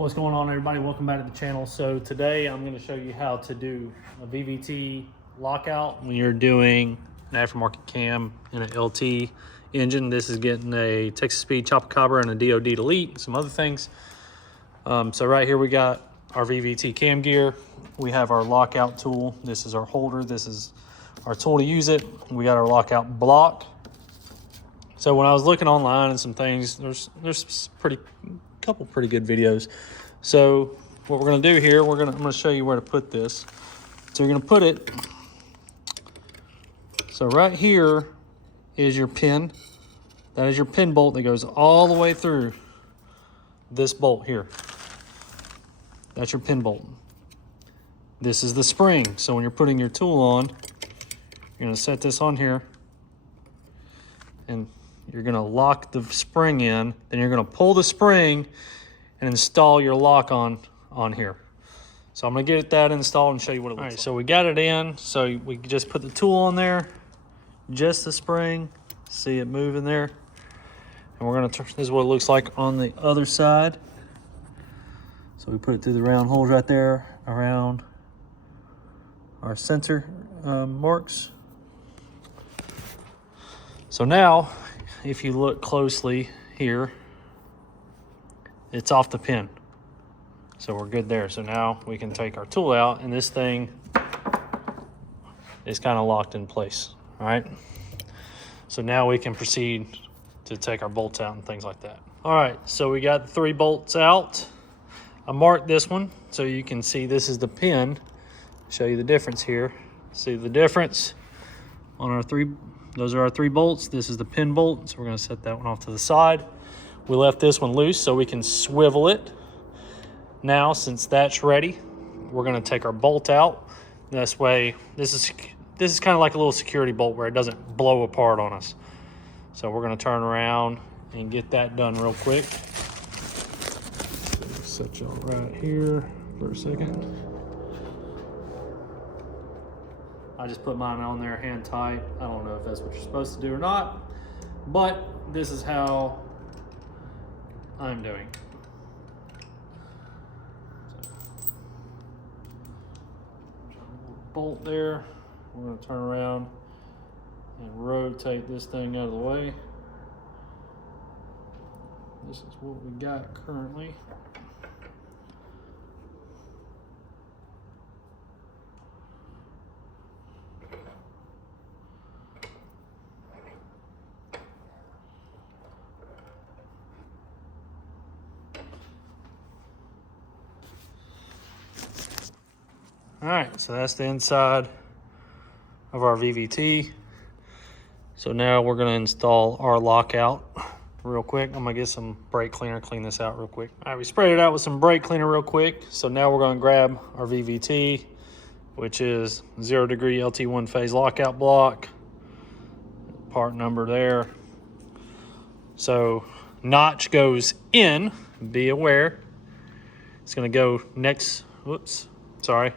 What's going on, everybody? Welcome back to the channel. So today I'm going to show you how to do a VVT lockout when you're doing an aftermarket cam in an LT engine. This is getting a Texas Speed Chopper and a DOD Delete and some other things. So right here we got our VVT cam gear. We have our lockout tool. This is our holder. This is our tool to use it. We got our lockout block. So when I was looking online and some things, there's couple pretty good videos. So what we're going to do here, I'm going to show you where to put this. So you're going to put it, so right here is your pin. That is your pin bolt that goes all the way through this bolt here. That's your pin bolt. This is the spring. So when you're putting your tool on, you're going to set this on here and you're going to lock the spring in. Then you're going to pull the spring and install your lock on here. So I'm going to get that installed and show you what it looks like. All right, so we got it in. So we just put the tool on there, just the spring. See it moving there. And we're going to turn, this is what it looks like on the other side. So we put it through the round holes right there around our sensor marks. So now, if you look closely here, it's off the pin. So we're good there. So now we can take our tool out and this thing is kind of locked in place, all right? So now we can proceed to take our bolts out and things like that. All right, so we got the 3 bolts out. I marked this one so you can see this is the pin. Show you the difference here. See the difference on our 3, those are our 3 bolts. This is the pin bolt, so we're gonna set that one off to the side. We left this one loose so we can swivel it. Now, since that's ready, we're gonna take our bolt out. This way, this is kind of like a little security bolt where it doesn't blow apart on us. So we're gonna turn around and get that done real quick. So set y'all right here for a second. I just put mine on there hand tight. I don't know if that's what you're supposed to do or not, but this is how I'm doing. Bolt there. We're going to turn around and rotate this thing out of the way. This is what we got currently. All right, so that's the inside of our VVT. So now we're gonna install our lockout real quick. I'm gonna get some brake cleaner, clean this out real quick. All right, we sprayed it out with some brake cleaner real quick. So now we're gonna grab our VVT, which is 0 degree LT1 phase lockout block. Part number there. So notch goes in, be aware. It's gonna go next, whoops, sorry.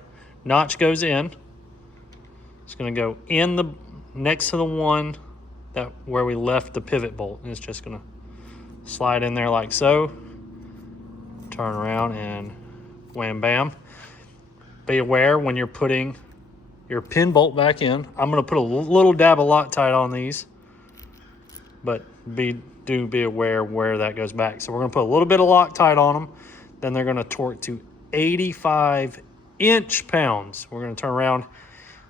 Notch goes in. It's going to go in the next to the one that where we left the pivot bolt. And it's just going to slide in there like so. Turn around and wham bam. Be aware when you're putting your pin bolt back in. I'm going to put a little dab of Loctite on these, but do be aware where that goes back. So we're going to put a little bit of Loctite on them. Then they're going to torque to 85 inch-pounds. We're going to turn around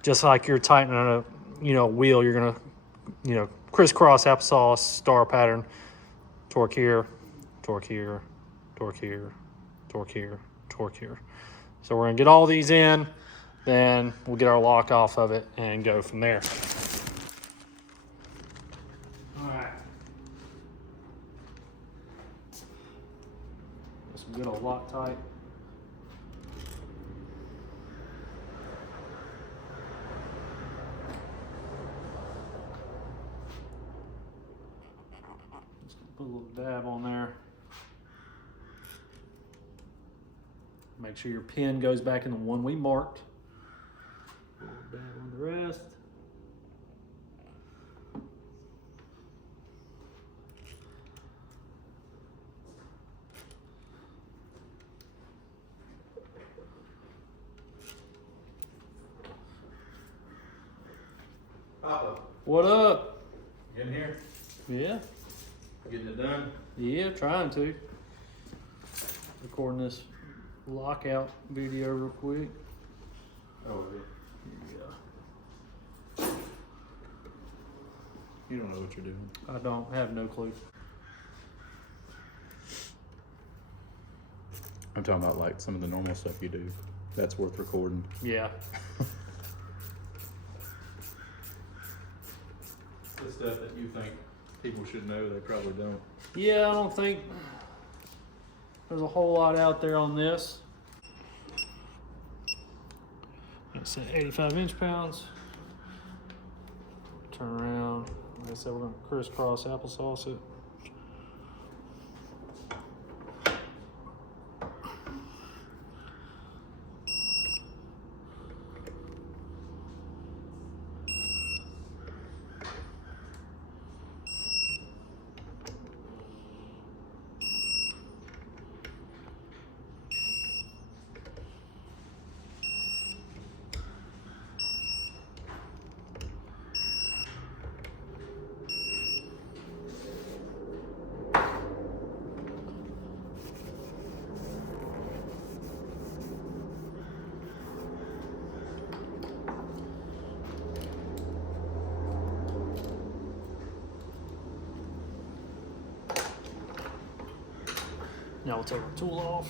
just like you're tightening a wheel. You're going to crisscross applesauce star pattern. Torque here, torque here, torque here, torque here, torque here. So we're going to get all these in, then we'll get our lock off of it and go from there. All right. Some good old Loctite. Put a little dab on there. Make sure your pin goes back in the one we marked. A little dab on the rest. Papa, What up? you in here? Yeah. Getting it done? Yeah, trying to. Recording this lockout video real quick. Oh, Yeah. you don't know what you're doing. I don't have no clue. I'm talking about like some of the normal stuff you do. That's worth recording. Yeah. The stuff that you think people should know, they probably don't. Yeah, I don't think there's a whole lot out there on this. It's at 85 inch-pounds. Turn around. Like I said, we're gonna crisscross applesauce it. Now we'll take our tool off.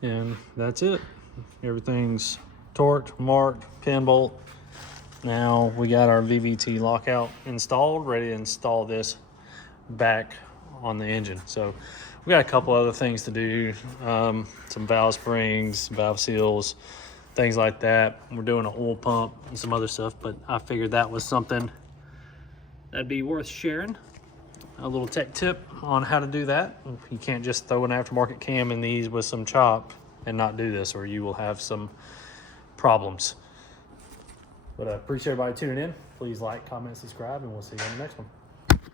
And that's it. Everything's torqued, marked, pin bolt. Now we got our VVT lockout installed, ready to install this back on the engine. So we got a couple other things to do, some valve springs, valve seals, things like that. We're doing an oil pump and some other stuff, but I figured that was something that'd be worth sharing. A little tech tip on how to do that. You can't just throw an aftermarket cam in these with some chop and not do this, or you will have some problems. But I appreciate everybody tuning in. Please like, comment, subscribe, and we'll see you on the next one.